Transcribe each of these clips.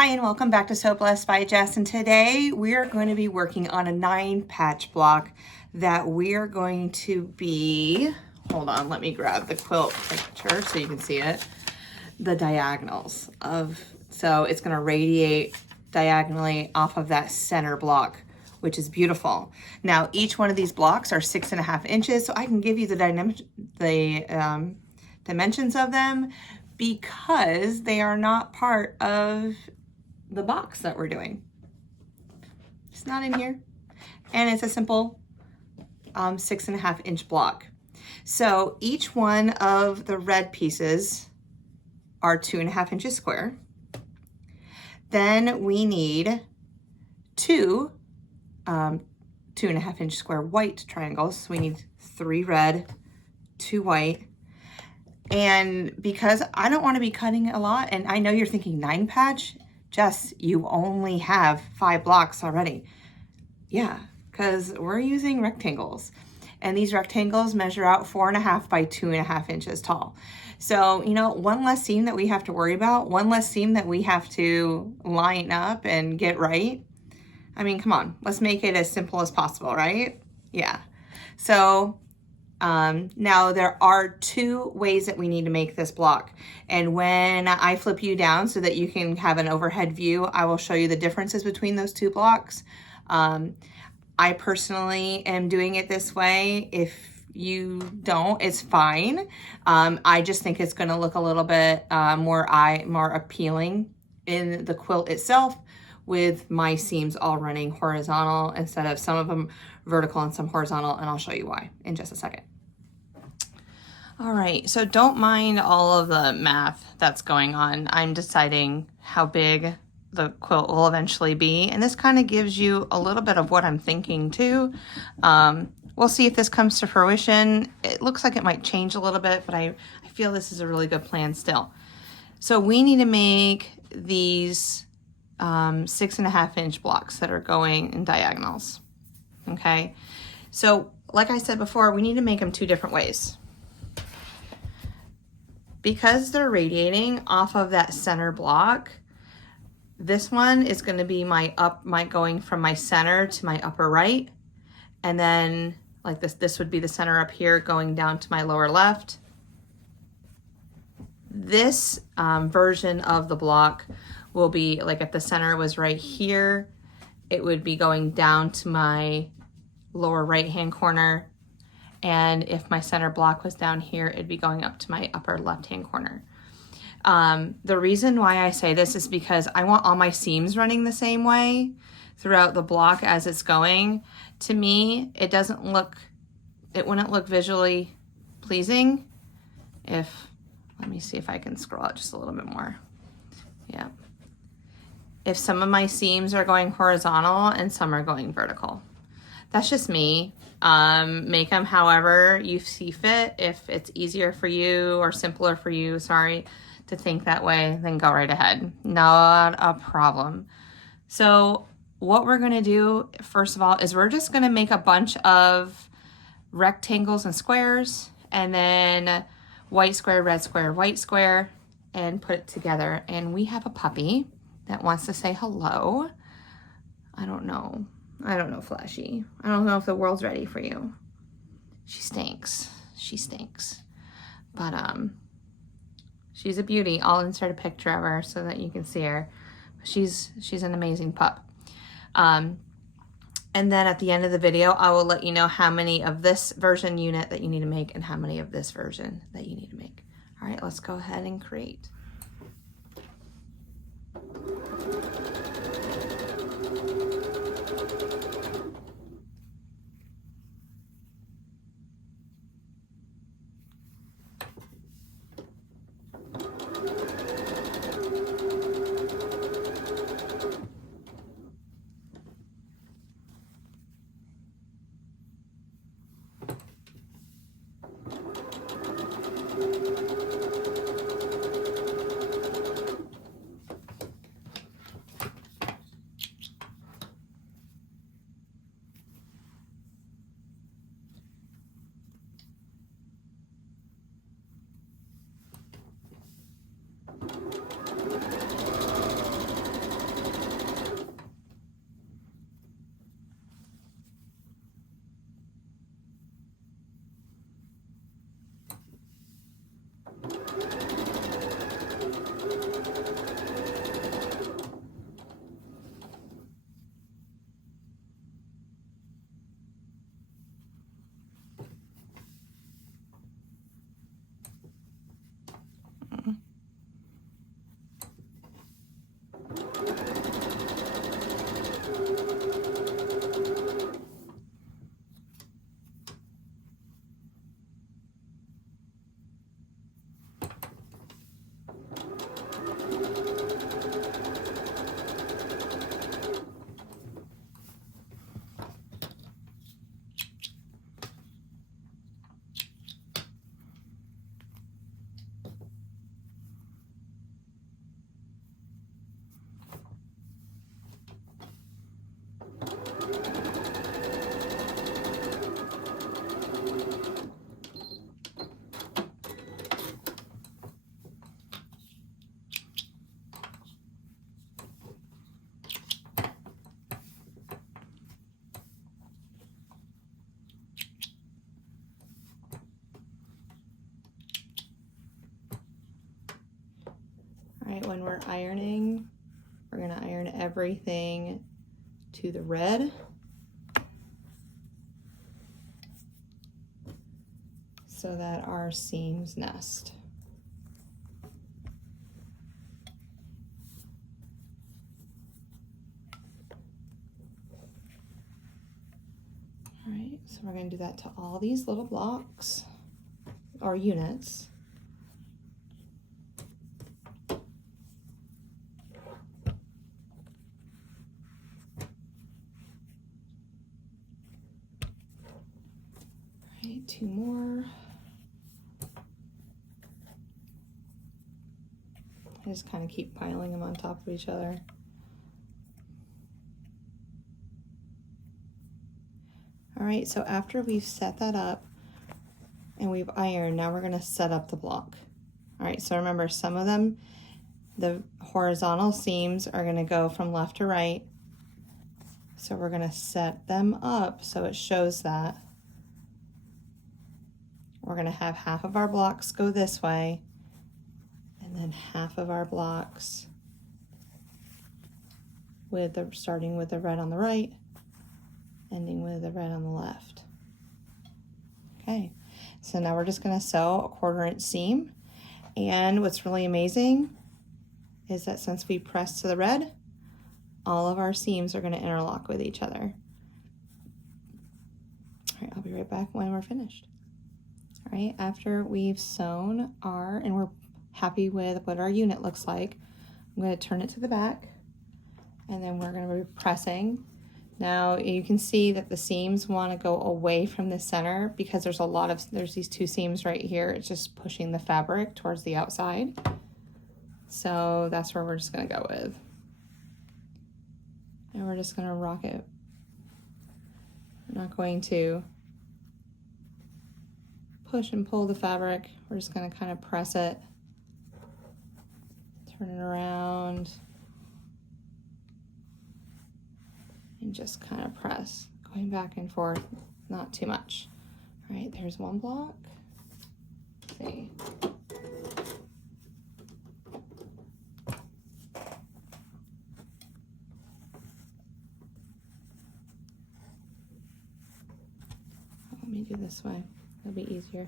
Hi and welcome back to So Blessed by Jess, and today we are going to be working on a 9-patch block that we are going to be, hold on, let me grab the quilt picture so you can see it, the diagonals of, so it's going to radiate diagonally off of that center block, which is beautiful. Now each one of these blocks are 6.5 inches, so I can give you the dimensions of them because they are not part of the box that we're doing. It's not in here. And it's a simple 6.5 inch block. So each one of the red pieces are 2.5 inches square. Then we need two 2.5 inch square white triangles. So we need 3 red, 2 white. And because I don't want to be cutting a lot, and I know you're thinking 9-patch, Jess, you only have 5 blocks already. Yeah, because we're using rectangles. And these rectangles measure out 4.5 by 2.5 inches tall. So, you know, one less seam that we have to worry about, one less seam that we have to line up and get right. I mean, come on, let's make it as simple as possible, right? Yeah. So, now there are 2 ways that we need to make this block. And when I flip you down so that you can have an overhead view, I will show you the differences between those 2 blocks. I personally am doing it this way. If you don't, it's fine. I just think it's gonna look a little bit more appealing in the quilt itself with my seams all running horizontal instead of some of them vertical and some horizontal, and I'll show you why in just a second. All right, so don't mind all of the math that's going on. I'm deciding how big the quilt will eventually be, and this kind of gives you a little bit of what I'm thinking too. We'll see if this comes to fruition. It looks like it might change a little bit, but I feel this is a really good plan still. So we need to make these 6.5 inch blocks that are going in diagonals. Okay, so like I said before, we need to make them 2 different ways. Because they're radiating off of that center block, this one is going to be my going from my center to my upper right, and then like this would be the center up here going down to my lower left. This version of the block will be like if the center was right here, it would be going down to my lower right hand corner. And if my center block was down here, it'd be going up to my upper left hand corner. The reason why I say this is because I want all my seams running the same way throughout the block as it's going. To me, it wouldn't look visually pleasing if, let me see if I can scroll out just a little bit more. Yeah. If some of my seams are going horizontal and some are going vertical. That's just me. Make them however you see fit. If it's easier for you or simpler for you, sorry, to think that way, then go right ahead. Not a problem. So what we're gonna do, first of all, is we're just gonna make a bunch of rectangles and squares, and then white square, red square, white square, and put it together. And we have a puppy that wants to say hello. I don't know, Flashy. I don't know if the world's ready for you. She stinks. She stinks. But she's a beauty. I'll insert a picture of her so that you can see her. She's an amazing pup. And then at the end of the video, I will let you know how many of this version unit that you need to make and how many of this version that you need to make. All right, let's go ahead and create. right, when we're ironing, we're gonna iron everything to the red. So that our seams nest. All right, so we're going to do that to all these little blocks or units. All right, 2 more. I just kind of keep piling them on top of each other. All right, so after we've set that up and we've ironed, now we're gonna set up the block. All right, so remember, some of them, the horizontal seams are gonna go from left to right. So we're gonna set them up so it shows that. We're gonna have half of our blocks go this way, and then half of our blocks with the, starting with the red on the right, ending with the red on the left. Okay, so now we're just gonna sew a 1/4 inch seam. And what's really amazing is that since we press to the red, all of our seams are gonna interlock with each other. All right, I'll be right back when we're finished. All right, after we've sewn our, and we're happy with what our unit looks like, I'm going to turn it to the back, and then we're going to be pressing. Now you can see that the seams want to go away from the center because there's these 2 seams right here. It's just pushing the fabric towards the outside. So that's where we're just going to go with. And we're just going to rock it. We're not going to push and pull the fabric. We're just going to kind of press it, turn it around, and just kind of press, going back and forth, not too much. All right, there's one block. Let's see. Let me do this way. It'll be easier.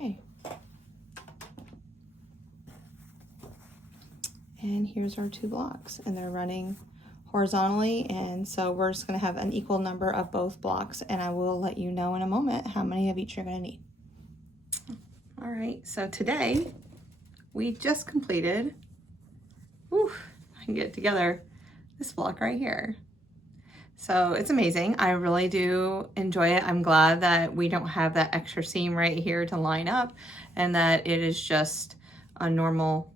Okay. And here's our 2 blocks, and they're running horizontally, and so we're just going to have an equal number of both blocks, and I will let you know in a moment how many of each you're going to need. All right, so today we just completed, I can get it together, this block right here. So it's amazing. I really do enjoy it. I'm glad that we don't have that extra seam right here to line up, and that it is just a normal,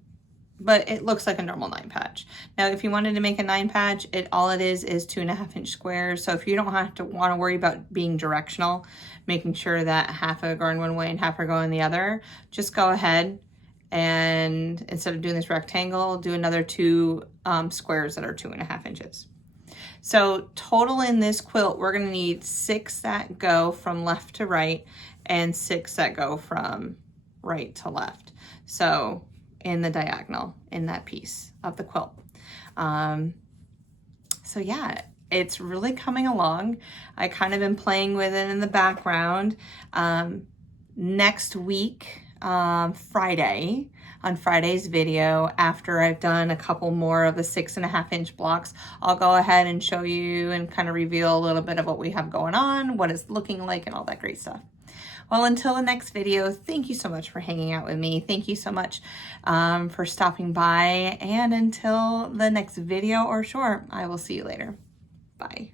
but it looks like a normal 9 patch. Now, if you wanted to make a 9 patch, all it is 2.5 inch squares. So if you don't want to worry about being directional, making sure that half are going one way and half are going the other, just go ahead and instead of doing this rectangle, do another 2 squares that are 2.5 inches. So total in this quilt, we're gonna need 6 that go from left to right and 6 that go from right to left. So in the diagonal in that piece of the quilt. So yeah, it's really coming along. I kind of been playing with it in the background. Next week, on Friday's video, after I've done a couple more of the 6.5 inch blocks, I'll go ahead and show you and kind of reveal a little bit of what we have going on, what it's looking like, and all that great stuff. Well, until the next video, thank you so much for hanging out with me. Thank you so much for stopping by. And until the next video or short, I will see you later. Bye.